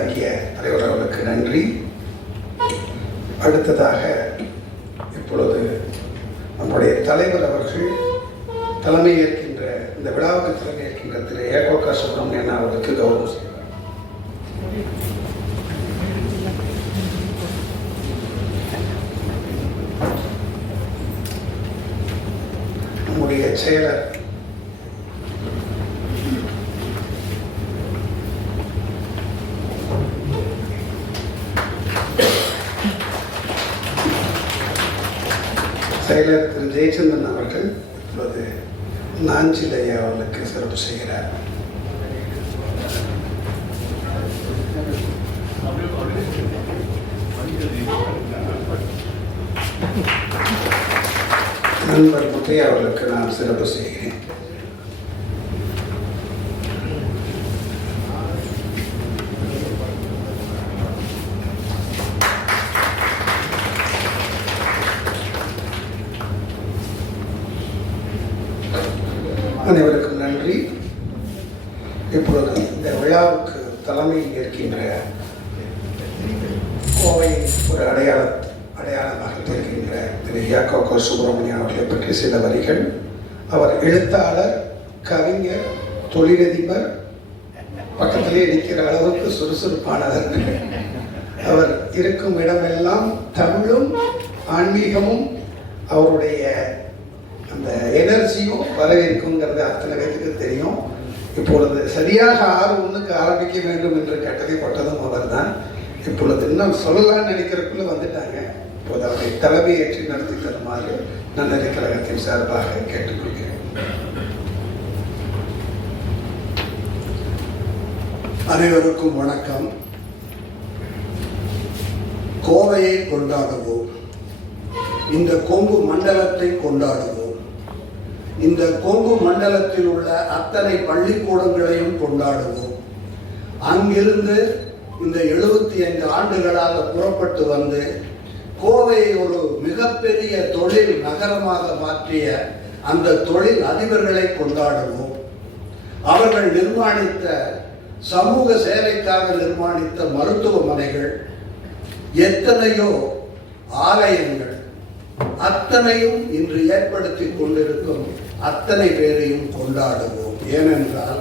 ஆகிய தலைவர் அவர்களுக்கு நன்றி. அடுத்ததாக இப்பொழுது நம்முடைய தலைவர் அவர்கள் தலைமை ஏற்கின்ற இந்த விழாவுக்கு தலைமை ஏற்கின்ற திரு. ஏகோகா சுப்பிரமணியன் அவர்களுக்கு கௌரவம் செய்வார் நம்முடைய செயலர் செயலர் திரு ஜெயச்சந்திரன் அவர்கள் இப்பொழுது நாஞ்சில் அவர்களுக்கு சிறப்பு செய்கிறார். நண்பர் முத்தையா அவர்களுக்கு நான் சிறப்பு செய்கிறேன். அனைவருக்கும் நன்றி. இப்பொழுது இந்த விழாவுக்கு தலைமை ஏற்கின்ற கோவை ஒரு அடையாள அடையாளமாக இருக்கின்ற திரு யாக்கோ சுப்பிரமணியன் அவர்களை பற்றி சில வரிகள். அவர் எழுத்தாளர் கவிஞர் தொழிலதிபர் பக்கத்திலே நிற்கிற அளவுக்கு சுறுசுறுப்பானவர். அவர் இருக்கும் இடமெல்லாம் தமிழும் ஆன்மீகமும் அவருடைய அந்த எனர்ஜியும் வரவேற்குங்கிறது அத்தனை பேருக்கு தெரியும். இப்பொழுது சரியாக ஆறு ஒன்றுக்கு ஆரம்பிக்க வேண்டும் என்று கட்டளைப்பட்டதும் அவர் தான் இப்பொழுது இன்னும் சொல்லலாம்னு நினைக்கிறதுக்குள்ள வந்துட்டாங்க. இப்போது அவரை தலைமையேற்றி நடத்தி தருமாறு நன்னறி கழகத்தின் சார்பாக கேட்டுக்கொள்கிறேன். அனைவருக்கும் வணக்கம். கோவையை கொண்டாடுவோம். இந்த கொங்கு மண்டலத்தை கொண்டாடுவோம். இந்த கொங்கு மண்டலத்தில் உள்ள அத்தனை பள்ளிக்கூடங்களையும் கொண்டாடுவோம். அங்கிருந்து இந்த எழுபத்தி ஐந்து ஆண்டுகளாக புறப்பட்டு வந்து கோவையை ஒரு மிகப்பெரிய தொழில் நகரமாக மாற்றிய அந்த தொழில் அதிபர்களை கொண்டாடுவோம். அவர்கள் நிர்மாணித்த சமூக சேவைக்காக நிர்மாணித்த மருத்துவமனைகள் எத்தனையோ ஆலயங்கள் அத்தனையும் இன்று ஏற்படுத்தி கொண்டிருக்கும் அத்தனை பேரையும் கொண்டாடுவோம். ஏனென்றால்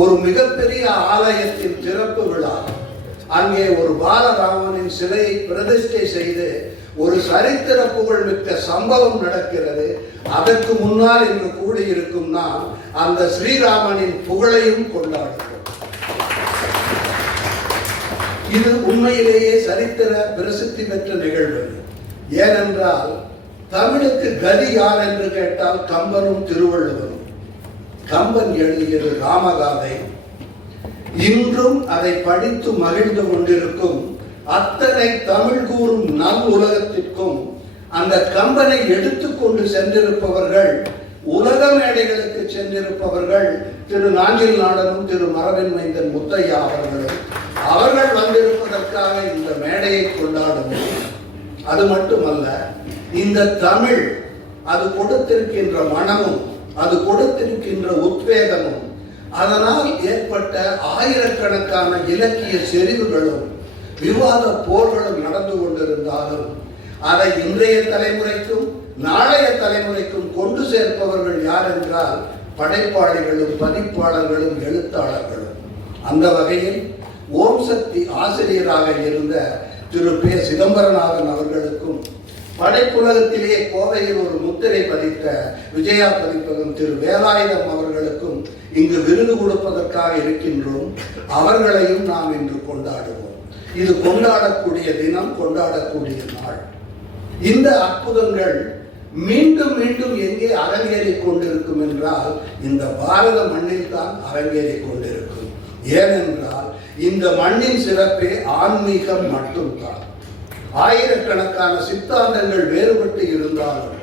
ஒரு மிகப்பெரிய ஆலயத்தின் திறப்பு விழா அங்கே ஒரு பாலராமனின் சிலையை பிரதிஷ்டை செய்து ஒரு சரித்திர புகழ்மிக்க சம்பவம் நடக்கிறது. அதற்கு முன்னால் இன்று கூடியிருக்கும் நாம் அந்த ஸ்ரீராமனின் புகழையும் கொண்டாடுவோம். இது உண்மையிலேயே சரித்திர பிரசித்தி பெற்ற நிகழ்வு. ஏனென்றால் தமிழுக்கு கதி யார் என்று கேட்டால் கம்பனும் திருவள்ளுவரும். கம்பன் எழுதியது ராமகாதை. இன்றும் அதை படித்து மகிழ்ந்து கொண்டிருக்கும் அத்தனை தமிழ் கூறும் நல் உலகத்திற்கும் அந்த கம்பனை எடுத்துக்கொண்டு சென்றிருப்பவர்கள் உலக மேடைகளுக்கு சென்றிருப்பவர்கள் திரு நாஞ்சில் நாடனும் திரு மரபின் மைந்தன் முத்தையா அவர்களும். அவர்கள் வந்திருப்பதற்காக இந்த மேடையை கொண்டாடும் அது மட்டுமல்ல இந்த தமிழ் அது கொடுத்திருக்கின்ற மனமும் அது கொடுத்திருக்கின்ற உத்வேகமும் அதனால் ஏற்பட்ட ஆயிரக்கணக்கான இலக்கிய செறிவுகளும் விவாத போர்களும் நடந்து கொண்டிருந்தாலும் அதை இன்றைய தலைமுறைக்கும் நாளைய தலைமுறைக்கும் கொண்டு சேர்ப்பவர்கள் யார் என்றால் படைப்பாளிகளும் பதிப்பாளர்களும் எழுத்தாளர்களும். அந்த வகையில் ஓம் சக்தி ஆசிரியராக இருந்த திரு பே சிதம்பரநாதன் அவர்களுக்கும் படைப்புலகத்திலே கோவையில் ஒரு முத்திரை பதித்த விஜயா பதிப்பகம் திரு வேலாயுதம் அவர்களுக்கும் இங்கு விருது கொடுப்பதற்காக இருக்கின்றோம். அவர்களையும் நாம் இன்று கொண்டாடுவோம். இது கொண்டாடக்கூடிய தினம் கொண்டாடக்கூடிய நாள். இந்த அற்புதங்கள் மீண்டும் மீண்டும் எங்கே அரங்கேறிக் கொண்டிருக்கும் என்றால் இந்த பாரத மண்ணில் தான் அரங்கேறிக் கொண்டிருக்கும். ஏனென்றால் இந்த மண்ணின் சிறப்பே ஆன்மீகம் மட்டும்தான். ஆயிரக்கணக்கான சித்தாந்தங்கள் வேறுபட்டு இருந்தாலும்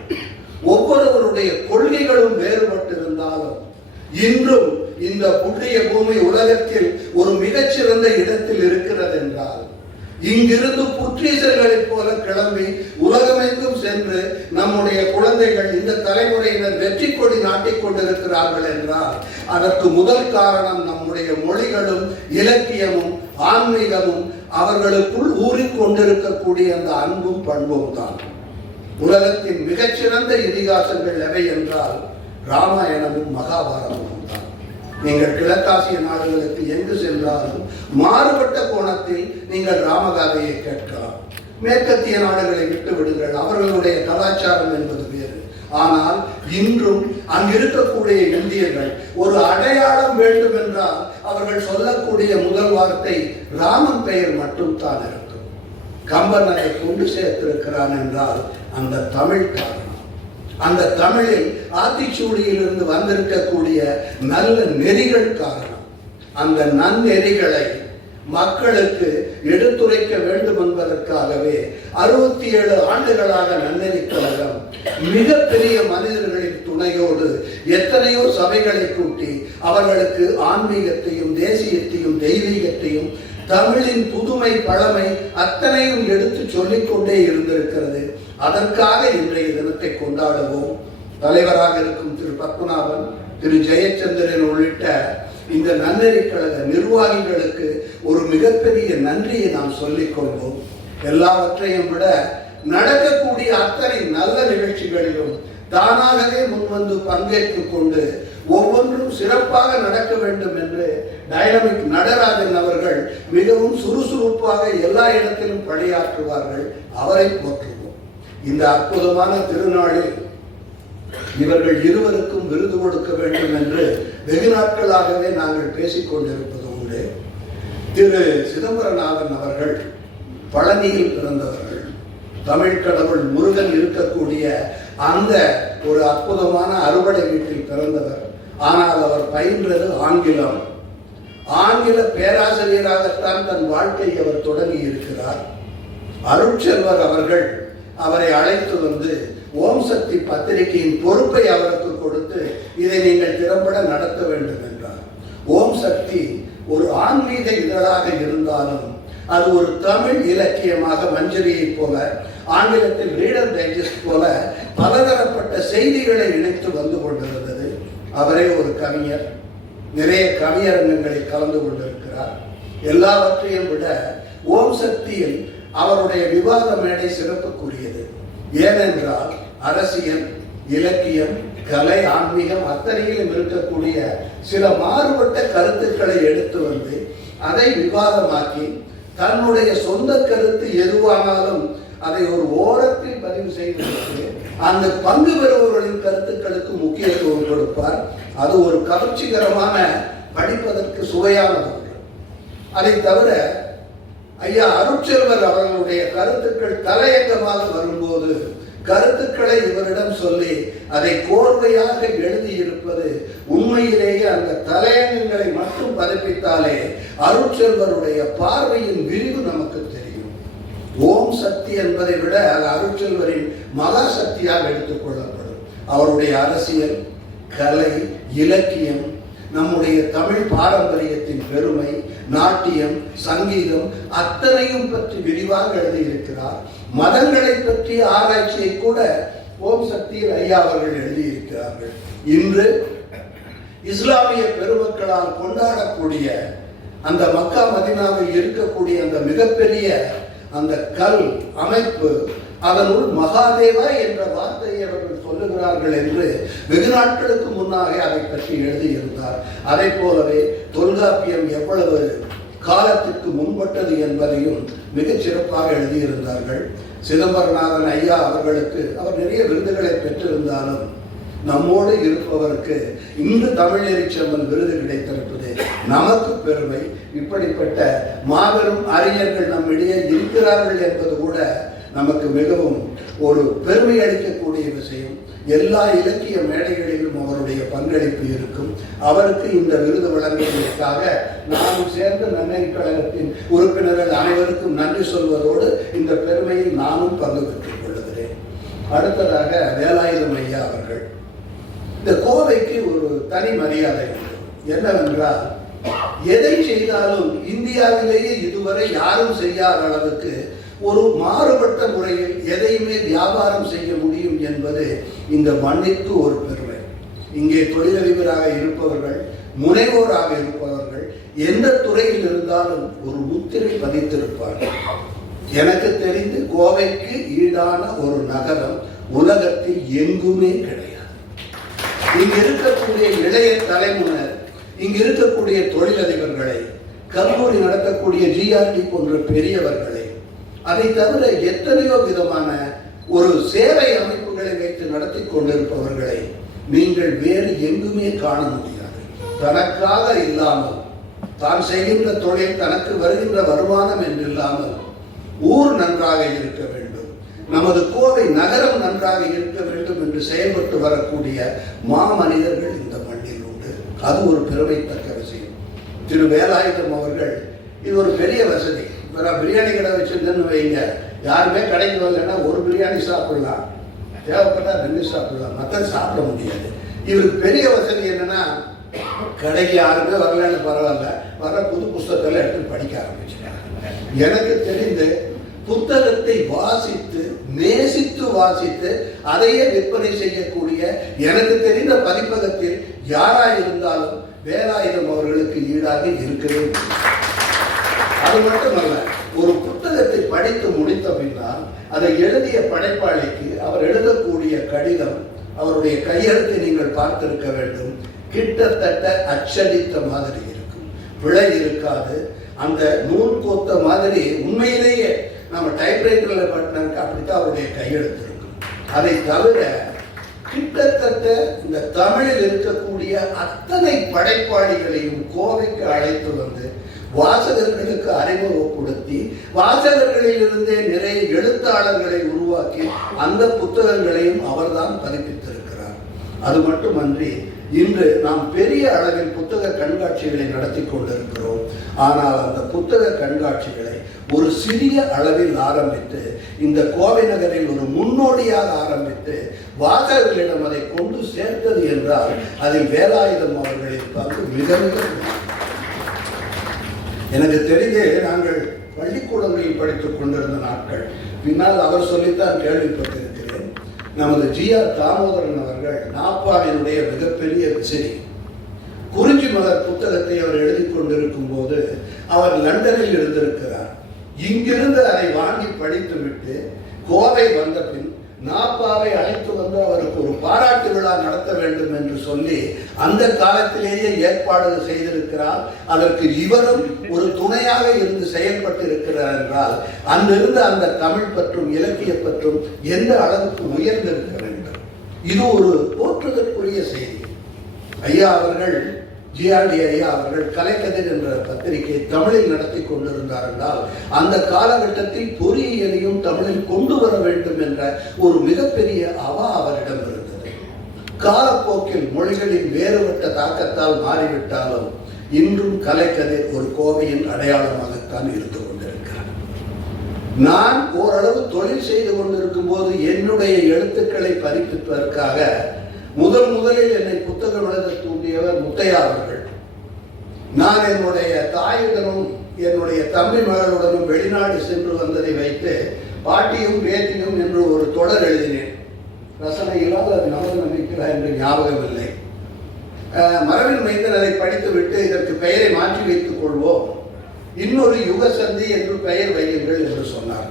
ஒவ்வொருவருடைய கொள்கைகளும் வேறுபட்டு இருந்தாலும் இன்றும் இந்த புதிய பூமி உலகத்தில் ஒரு மிகச்சிறந்த இடத்தில் இருக்கிறது என்றால் இங்கிருந்து புற்றீசர்களைப் போல கிளம்பி உலகமெங்கும் சென்று நம்முடைய குழந்தைகள் இந்த தலைமுறையினர் வெற்றி கொடி நாட்டிக் கொண்டிருக்கிறார்கள் என்றால் அதற்கு முதல் காரணம் நம்முடைய மொழிகளும் இலக்கியமும் ஆன்மீகமும் அவர்களுக்குள் ஊறிக்கொண்டிருக்கக்கூடிய அந்த அன்பும் பண்பும் தான். உலகத்தின் மிகச்சிறந்த இதிகாசங்கள் எவை என்றால் ராமாயணமும் மகாபாரதமும் தான். நீங்கள் கிழக்காசிய நாடுகளுக்கு எங்கு சென்றாலும் மாறுபட்ட கோணத்தில் நீங்கள் ராமகாதையை கேட்கலாம். மேற்கத்திய நாடுகளை விட்டு விடுங்கள் அவர்களுடைய கலாச்சாரம் என்பது வேறு. ஆனால் இன்றும் அங்கிருக்கக்கூடிய இந்தியர்கள் ஒரு அடையாளம் வேண்டும் என்றால் அவர்கள் சொல்லக்கூடிய முதல் வார்த்தை ராமன் பெயர் மட்டும் தான் இருக்கும். கம்பனை கொண்டு சேர்த்திருக்கிறான் என்றால் அந்த தமிழ் காரணம் அந்த தமிழில் ஆத்திச்சூடியிலிருந்து வந்திருக்கக்கூடிய நல்ல நெறிகள் காரணம். அந்த நன்னெறிகளை மக்களுக்கு எடுத்துரைக்க வேண்டும் என்பதற்காகவே அறுபத்தி ஏழு ஆண்டுகளாக நன்னெறி கழகம் மிகப்பெரிய மனிதர்களின் துணையோடு எத்தனையோ சபைகளை கூட்டி அவர்களுக்கு ஆன்மீகத்தையும் தேசியத்தையும் தெய்வீகத்தையும் தமிழின் புதுமை பழமை அத்தனையும் எடுத்து சொல்லிக் கொண்டே இருந்திருக்கிறது. அதற்காக இன்றைய தினத்தை கொண்டாடுவோம். தலைவராக இருக்கும் திரு பத்மநாபன் திரு ஜெயச்சந்திரன் உள்ளிட்ட இந்த நன்னெறி கழக நிர்வாகிகளுக்கு ஒரு மிகப்பெரிய நன்றியை நாம் சொல்லிக் கொள்வோம். எல்லாவற்றையும் விட நடக்கக்கூடிய அத்தனை நல்ல நிகழ்ச்சிகளிலும் தானாகவே முன்வந்து பங்கேற்றுக் கொண்டு ஒவ்வொன்றும் சிறப்பாக நடக்க வேண்டும் என்று டைனமிக் நடராஜன் அவர்கள் மிகவும் சுறுசுறுப்பாக எல்லா இடத்திலும் பணியாற்றுவார்கள். அவரை போற்றுவோம். இந்த அற்புதமான திருநாளில் இவர்கள் இருவருக்கும் விருது கொடுக்க வேண்டும் என்று வெகு நாட்களாகவே நாங்கள் பேசிக் கொண்டிருப்பது உண்டு. திரு சிதம்பரநாதன் அவர்கள் பழனியில் பிறந்தவர்கள். தமிழ் கடவுள் முருகன் இருக்கக்கூடிய அந்த ஒரு அற்புதமான அறுவடை வீட்டில் பிறந்தவர். ஆனால் அவர் பயின்றது ஆங்கிலம். ஆங்கில பேராசிரியராகத்தான் தன் வாழ்க்கையை அவர் தொடங்கி இருக்கிறார். அருட்செல்வர் அவர்கள் அவரை அழைத்து வந்து ஓம் சக்தி பத்திரிகையின் பொறுப்பை அவருக்கு கொடுத்து இதை நீங்கள் திறம்பட நடத்த வேண்டும் என்றார். ஓம் சக்தி ஒரு ஆன்மீக இதழாக இருந்தாலும் அது ஒரு தமிழ் இலக்கியமாக மஞ்சரியைப் போல ஆங்கிலத்தில் ரீடர் டைஜஸ்ட் போல பலதரப்பட்ட செய்திகளை இணைத்து வந்து கொண்டிருந்தது. அவரே ஒரு கவிஞர். நிறைய கவியரங்கங்களில் கலந்து கொண்டிருக்கிறார். எல்லாவற்றையும் விட ஓம் சக்தியில் அவருடைய விவாத மேடை சிறப்புக்குரியது. ஏனென்றால் அரசியல் இலக்கியம் கலை ஆன்மீகம் அத்தனையிலும் இருக்கக்கூடிய சில மாறுபட்ட கருத்துக்களை எடுத்து வந்து அதை விவாதமாக்கி தன்னுடைய சொந்த கருத்து எதுவானாலும் அதை ஒரு ஓரத்தில் பதிவு செய்வதற்கு அந்த பங்கு பெறுபவர்களின் கருத்துக்களுக்கு முக்கியத்துவம் கொடுப்பார். அது ஒரு கவர்ச்சிகரமான படிப்பதற்கு சுவையானது அதை தவிர ஐயா அருட்செல்வர் அவர்களுடைய கருத்துக்கள் தலையங்கமாக வரும்போது கருத்துக்களை இவரிடம் சொல்லி அதை கோர்வையாக எழுதியிருப்பது உண்மையிலேயே அந்த தலையங்கங்களை மட்டும் பதிப்பித்தாலே அருட்செல்வருடைய பார்வையின் விரிவு நமக்கு ஓம் சக்தி என்பதை விட அது அருட்செல்வரின் மகா சக்தியாக எடுத்துக்கொள்ளப்படும் அவருடைய அரசியல் கலை இலக்கியம் நம்முடைய தமிழ் பாரம்பரியத்தின் பெருமை நாட்டியம் சங்கீதம் அத்தனையும் பற்றி விரிவாக எழுதியிருக்கிறார். மதங்களை பற்றிய ஆராய்ச்சியை கூட ஓம் சக்தியில் ஐயா அவர்கள் எழுதியிருக்கிறார்கள். இன்று இஸ்லாமிய பெருமக்களால் கொண்டாடக்கூடிய அந்த மக்கா மதினாவில் இருக்கக்கூடிய அந்த மிகப்பெரிய அந்த கல் அமைப்பு அதனுள் மகாதேவா என்ற வார்த்தையை அவர்கள் சொல்லுகிறார்கள் என்று வெகு நாட்களுக்கு முன்னாக அதை பற்றி எழுதியிருந்தார். அதை போலவே தொல்காப்பியம் எவ்வளவு காலத்திற்கு முன்பட்டது என்பதையும் மிகச் சிறப்பாக எழுதியிருந்தார்கள். சிதம்பரநாதன் ஐயா அவர்களுக்கு அவர் நிறைய விருதுகளை பெற்றிருந்தாலும் நம்மோடு இருப்பவருக்கு இன்று எரிச்சம்பன் விருது கிடைத்திருப்பது நமக்கு பெருமை இப்படிப்பட்ட மாபெரும் அறிஞர்கள் நம்மிடையே இருக்கிறார்கள் என்பது கூட நமக்கு மிகவும் ஒரு பெருமை அளிக்கக்கூடிய விஷயம். எல்லா இலக்கிய மேடைகளிலும் அவருடைய பங்களிப்பு இருக்கும். அவருக்கு இந்த விருது வழங்குவதற்காக நானும் சேர்ந்த நன்னை கழகத்தின் உறுப்பினர்கள் அனைவருக்கும் நன்றி சொல்வதோடு இந்த பெருமையில் நானும் பங்கு பெற்றுக் கொள்கிறேன். அடுத்ததாக வேலாயுதம் ஐயா அவர்கள். இந்த கோவைக்கு ஒரு தனி மரியாதை என்னவென்றால் எதை செய்தாலும் இந்தியாவிலேயே இதுவரை யாரும் செய்யாத அளவுக்கு ஒரு மாறுபட்ட முறையில் எதையுமே வியாபாரம் செய்ய முடியும் என்பது இந்த மண்ணிற்கு ஒரு பெருமை. இங்கே தொழிலதிபராக இருப்பவர்கள் முனைவோராக இருப்பவர்கள் எந்த துறையில் இருந்தாலும் ஒரு முத்திரை பதித்திருப்பார்கள். எனக்கு தெரிந்து கோவைக்கு ஈடான ஒரு நகரம் உலகத்தில் எங்குமே கிடையாது. இங்க இருக்கக்கூடிய இளைய தலைமுறை இங்கு இருக்கக்கூடிய தொழிலதிபர்களை கல்லூரி நடத்தக்கூடிய ஜிஆர்டி போன்ற பெரியவர்களை அதை தவிர எத்தனையோ விதமான ஒரு சேவை அமைப்புகளை வைத்து நடத்தி கொண்டிருப்பவர்களை நீங்கள் வேறு எங்குமே காண முடியாது. தனக்காக இல்லாமல் தான் செய்கின்ற தொழில் தனக்கு வருகின்ற வருமானம் என்று இல்லாமல் ஊர் நன்றாக இருக்க வேண்டும். நமது கோவை நகரம் நன்றாக இருக்க வேண்டும் என்று செயல்பட்டு வரக்கூடிய மாமனிதர்கள் இந்த மண்ணில். அது ஒரு பெருமைத்தக்க விஷயம். திரு வேலாயுதம் அவர்கள் இது ஒரு பெரிய வசதி. இப்போ நான் பிரியாணி கடை வச்சுருந்தேன்னு வைங்க. யாருமே கடைக்கு வரலன்னா ஒரு பிரியாணி சாப்பிடலாம். தேவைப்பட்டால் ரெண்டு சாப்பிடலாம். மற்ற சாப்பிட முடியாது. இவருக்கு பெரிய வசதி என்னென்னா கடைக்கு யாருமே வரலன்னு பரவாயில்ல. வர புது புஸ்தகத்தில் எடுத்து படிக்க ஆரம்பிச்சிட்டாங்க. எனக்கு தெரிந்து புத்தகத்தை வாசித்து நேசித்து வாசித்து அதையே விற்பனை செய்யக்கூடிய எனக்கு தெரிந்த பதிப்பகத்தில் யாரா அவர்களுக்கு இருக்கவே அது மட்டுமல்ல ஒரு புத்தகத்தை படித்து முடித்த பின்னால் அதை எழுதிய படைப்பாளிக்கு அவர் எழுதக்கூடிய கடிதம் அவருடைய கையெழுத்தை நீங்கள் பார்த்திருக்க வேண்டும். கிட்டத்தட்ட அச்சடித்த மாதிரி இருக்கும். பிழை இருக்காது. அந்த நூல் கோத்த மாதிரி உண்மையிலேயே நம்ம டைப்ரைட்டரில் பட்டினருக்கு அப்படித்தான் அவருடைய கையெழுத்து இருக்கும். அதை தவிர கிட்டத்தட்ட இந்த தமிழில் இருக்கக்கூடிய அத்தனை படைப்பாளிகளையும் கோவைக்கு அழைத்து வந்து வாசகர்களுக்கு அறிமுகப்படுத்தி வாசகர்களிலிருந்தே நிறைய எழுத்தாளர்களை உருவாக்கி அந்த புத்தகங்களையும் அவர்தான் பதிப்பித்திருக்கிறார். அது மட்டுமன்றி இன்று நாம் பெரிய அளவில் புத்தக கண்காட்சிகளை நடத்தி கொண்டிருக்கிறோம். ஆனால் அந்த புத்தக கண்காட்சிகளை ஒரு சிறிய அளவில் ஆரம்பித்து இந்த கோவை நகரில் ஒரு முன்னோடியாக ஆரம்பித்து வாசகர்களிடம் அதை கொண்டு சேர்த்தது என்றால் அதில் வேலாயுதம் அவர்களின் பங்கு மிக மிக எனக்கு தெரிந்து நாங்கள் பள்ளிக்கூடங்களில் படித்துக் கொண்டிருந்த நாட்கள். பின்னால் அவர் சொல்லித்தான் கேள்விப்பட்டிருக்கிறேன். நமது ஜி ஆர் தாமோதரன் அவர்கள் நாப்பாவினுடைய மிகப்பெரிய விசிறி. மலர் புத்தகத்தை அவர் எழுதி கொண்டிருக்கும் போது அவர் லண்டனில் இருந்திருக்கிறார். இங்கிருந்து அதை வாங்கி படித்துவிட்டு கோவை வந்த பின் நாப்பாவை அழைத்து வந்து அவருக்கு ஒரு பாராட்டு விழா நடத்த வேண்டும் என்று சொல்லி அந்த காலத்திலேயே ஏற்பாடு செய்திருக்கிறார். அதற்கு இவரும் ஒரு துணையாக இருந்து செயல்பட்டு இருக்கிறார் என்றால் அங்கிருந்து அந்த தமிழ் பற்றும் இலக்கிய பற்றும் எந்த அளவுக்கு உயர்ந்திருக்க வேண்டும்? இது ஒரு போற்றுதற்குரிய செய்தி. ஐயா அவர்கள் ஜிஆர்டி ஐயா அவர்கள் கலைக்கதிர் என்ற பத்திரிகை தமிழில் நடத்தி கொண்டிருந்தார் என்றால் அந்த காலகட்டத்தில் பொறியியலையும் தமிழில் கொண்டு வர வேண்டும் என்ற ஒரு மிகப்பெரிய அவா அவரிடம் இருந்தது. காலப்போக்கில் மொழிகளின் வேறுபட்ட தாக்கத்தால் மாறிவிட்டாலும் இன்றும் கலைக்கதிர் ஒரு கோவையின் அடையாளமாகத்தான் இருந்து கொண்டிருக்கிறார். நான் ஓரளவு தொழில் செய்து கொண்டிருக்கும் போது என்னுடைய எழுத்துக்களை பதிப்பிப்பதற்காக முதல் முதலில் என்னை புத்தகம் எழுத தூண்டியவர் முத்தையா அவர்கள். நான் என்னுடைய தாயுடனும் என்னுடைய தம்பி மகளுடனும் வெளிநாடு சென்று வந்ததை வைத்து பாட்டியும் பேத்தியும் என்று ஒரு தொடர் எழுதினேன். ரசனையில்லால் அது நமது நம்பிக்கிறா என்று ஞாபகம் இல்லை மரபின் மைந்தன் அதை படித்துவிட்டு இதற்கு பெயரை மாற்றி வைத்துக் கொள்வோம். இன்னொரு யுகசந்தி என்று பெயர் வையுங்கள் என்று சொன்னார்.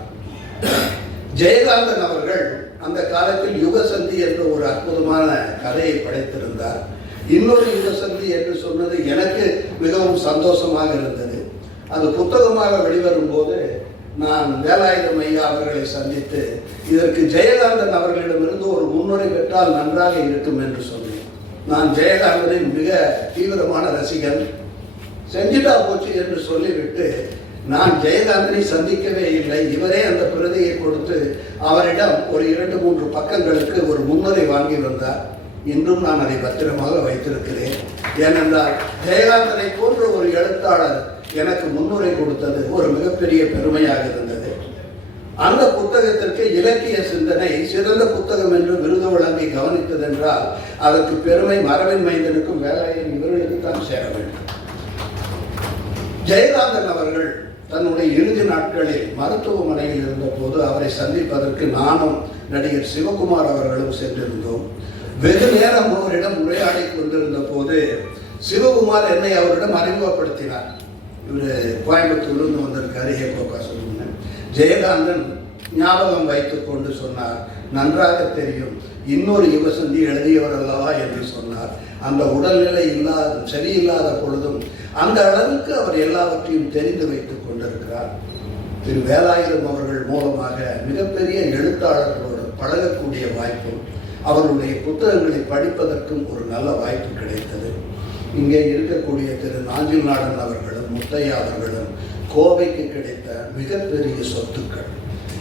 ஜெயகாந்தன் அவர்கள் அந்த காலத்தில் யுகசந்தி என்ற ஒரு அற்புதமான கதையை படைத்திருந்தார். இன்னொரு யுகசந்தி என்று சொன்னது எனக்கு மிகவும் சந்தோஷமாக இருந்தது. அது புத்தகமாக வெளிவரும் போது நான் வேலாயுதம் ஐயா அவர்களை சந்தித்து இதற்கு ஜெயகாந்தன் அவர்களிடமிருந்து ஒரு முன்னுரை பெற்றால் நன்றாக இருக்கும் என்று சொன்னேன். நான் ஜெயகாந்தனின் மிக தீவிரமான ரசிகன். செஞ்சிட்டா போச்சு என்று சொல்லிவிட்டு நான் ஜெயகாந்தனை சந்திக்கவே இல்லை. இவரே அந்த பிரதியை கொடுத்து அவரிடம் ஒரு இரண்டு மூன்று பக்கங்களுக்கு ஒரு முன்னுரை வாங்கி வந்தார். இன்றும் நான் அதை பத்திரமாக வைத்திருக்கிறேன். ஏனென்றால் ஜெயகாந்தனை போன்ற ஒரு எழுத்தாளர் எனக்கு முன்னுரை கொடுத்தது ஒரு மிகப்பெரிய பெருமையாக இருந்தது. அந்த புத்தகத்திற்கு இலக்கிய சிந்தனை சிறந்த புத்தகம் என்று விருது வழங்கி கவனித்ததென்றால் அதற்கு பெருமை மரபின் மைந்தனுக்கும் வேலையின் இவர்களுக்கு தான் சேர வேண்டும். ஜெயகாந்தன் அவர்கள் தன்னுடைய இறுதி நாட்களில் மருத்துவமனையில் இருந்தபோது அவரை சந்திப்பதற்கு நானும் நடிகர் சிவகுமார் அவர்களும் சென்றிருந்தோம். வெகு நேரம் அவரிடம் உரையாடி கொண்டிருந்த போது சிவகுமார் என்னை அவரிடம் அறிமுகப்படுத்தினார். இவர் கோயம்புத்தூர்லேருந்து வந்திருக்காரு ஹே கோகா சொல்லுங்க. ஜெயகாந்தன் ஞாபகம் வைத்துக் கொண்டு சொன்னார் நன்றாக தெரியும். இன்னொரு யுவசந்தி எழுதியவர் அல்லவா? என்று சொன்னார். அந்த உடல்நிலை இல்லாத சரியில்லாத பொழுதும் அந்த அளவுக்கு அவர் எல்லாவற்றையும் தெரிந்து வைத்து கொண்டிருக்கிறார். திரு வேலாயுதம் அவர்கள் மூலமாக மிகப்பெரிய எழுத்தாளர்களோடு பழகக்கூடிய வாய்ப்பும் அவருடைய புத்தகங்களை படிப்பதற்கும் ஒரு நல்ல வாய்ப்பு கிடைத்தது. இங்கே இருக்கக்கூடிய திரு நாஞ்சில் நாடன் அவர்களும் முத்தையா அவர்களும் கோவைக்கு கிடைத்த மிகப்பெரிய சொத்துக்கள்.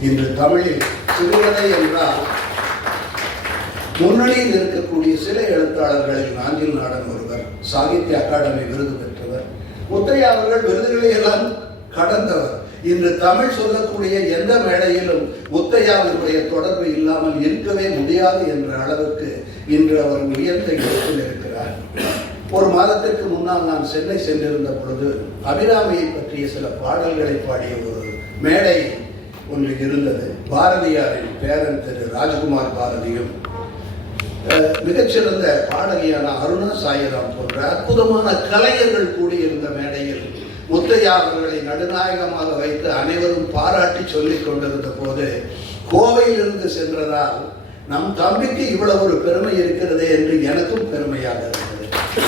இன்று தமிழில் சிறுகதை என்றால் முன்னணியில் இருக்கக்கூடிய சில எழுத்தாளர்களில் நாஞ்சில் நாடன் ஒருவர் சாகித்ய அகாடமி விருது பெற்றவர். முத்தையா அவர்கள் விருதுகளை எல்லாம் கடந்தவர். இன்று தமிழ் சொல்லக்கூடிய எந்த மேடையிலும் முத்தையாவினுடைய தொடர்பு இல்லாமல் இருக்கவே முடியாது என்ற அளவுக்கு இன்று அவர் உயர்ந்த இடத்தில் இருக்கிறார். ஒரு மாதத்திற்கு முன்னால் நான் சென்னை சென்றிருந்த பொழுது அபிராமியை பற்றிய சில பாடல்களை பாடிய ஒரு மேடை ஒன்று இருந்தது. பாரதியாரின் பேரன் திரு ராஜ்குமார் பாரதியும் அஹ், மிகச்சிறந்த பாடகியான அருணா சாயிராம் போன்ற அற்புதமான கலைஞர்கள் கூடியிருந்த மேடையில் முத்தையா அவர்களை நடுநாயகமாக வைத்து அனைவரும் பாராட்டி சொல்லிக் கொண்டிருந்த போது கோவையிலிருந்து சென்றதால் நம் தம்பிக்கு இவ்வளவு ஒரு பெருமை இருக்கிறதே என்று எனக்கும் பெருமையாக இருந்தது.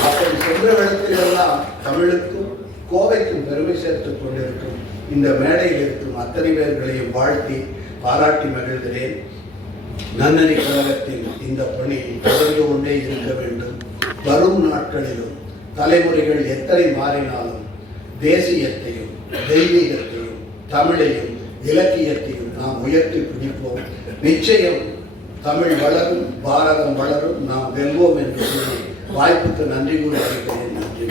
அப்படி சென்ற இடத்திலெல்லாம் தமிழுக்கும் கோவைக்கும் பெருமை சேர்த்துக் கொண்டிருக்கும் இந்த மேடையில் இருக்கும் அத்தனை பேர்களையும் வாழ்த்தி பாராட்டி மகிழ்கிறேன். நன்னறி கழகத்தின் இந்த பணி தொடர்ந்து கொண்டே இருக்க வேண்டும். வரும் நாட்களிலும் தலைமுறைகள் எத்தனை மாறினாலும் தேசியத்தையும் தெய்வீகத்தையும் தமிழையும் இலக்கியத்தையும் நாம் உயர்த்தி பிடிப்போம் நிச்சயம் தமிழ் வளரும் பாரதம் வளரும் நாம் வெல்வோம் என்று சொல்லி வாய்ப்புக்கு நன்றி கூறி நன்றி.